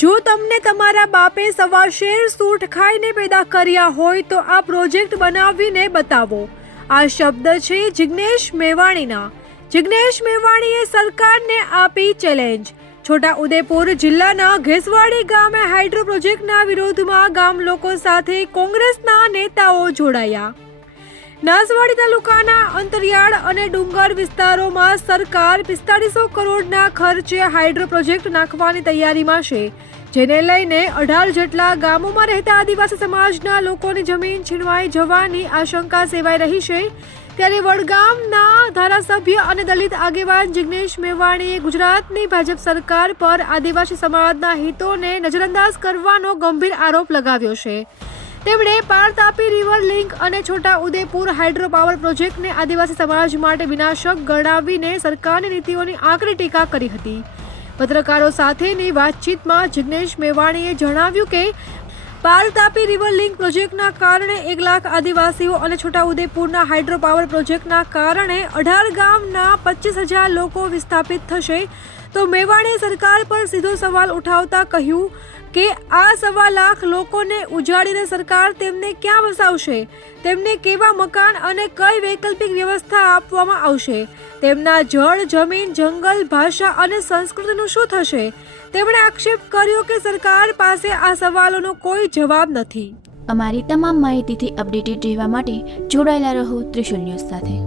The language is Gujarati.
જો તમને તમારા બાપે સવા શેર સૂટ ખાઈને પેદા કર્યા હોય તો આ પ્રોજેક્ટ બનાવીને બતાવો. આ શબ્દ છે જિગ્નેશ મેવાણીના. જિગ્નેશ મેવાણીએ સરકારને આપી ચેલેન્જ. છોટા ઉદેપુર જિલ્લાના ઘેસવાડી ગામે હાઇડ્રો પ્રોજેક્ટના વિરોધમાં ગામ લોકો સાથે કોંગ્રેસના નેતાઓ જોડાયા. નાસવાડી તાલુકાના અંતરિયાળ અને ડુંગર વિસ્તારોમાં સરકાર 4500 કરોડના ખર્ચે હાઇડ્રો પ્રોજેક્ટ નાખવાની તૈયારીમાં છે, જેને લઈને 18 જેટલા ગામોમાં રહેતા આદિવાસી સમાજના લોકોની જમીન છીનવાઈ જવાની આશંકા સેવાઈ રહી છે. ત્યારે વડગામના ધારાસભ્ય અને દલિત આગેવાન જિગ્નેશ મેવાણીએ ગુજરાતની ભાજપ સરકાર પર આદિવાસી સમાજના હિતોને નજરઅંદાજ કરવાનો ગંભીર આરોપ લગાવ્યો છે. તેમણે પાર તાપી રિવર લિંક અને છોટા ઉદેપુર હાઇડ્રો પાવર પ્રોજેક્ટને આદિવાસી સમાજ માટે વિનાશક ગણાવીને સરકારની નીતિઓની આકરી ટીકા કરી હતી. પત્રકારો સાથેની વાતચીતમાં જિગ્નેશ મેવાણીએ જણાવ્યું કે પાર તાપી રિવર લિંક પ્રોજેક્ટના કારણે 1 લાખ આદિવાસીઓ અને છોટા ઉદેપુરના હાઇડ્રો પાવર પ્રોજેક્ટના કારણે 18 ગામના 25,000 લોકો વિસ્થાપિત થશે. તો મેવાણીએ સરકાર પર સીધો સવાલ ઉઠાવતા કહ્યું કે આ 1.25 લાખ લોકોને ઉજાડીને સરકાર તેમને ક્યાં વસાવશે? તેમને કેવા મકાન અને કઈ વૈકલ્પિક વ્યવસ્થા આપવામાં આવશે? તેમના જળ, જમીન, જંગલ, ભાષા અને સંસ્કૃતિનું શું થશે? તેમણે આક્ષેપ કર્યો કે સરકાર પાસે આ સવાલોનો કોઈ જવાબ નથી. અમારી તમામ માહિતીથી અપડેટેડ રહેવા માટે જોડાયેલા રહો ત્રિશુલ ન્યૂઝ સાથે.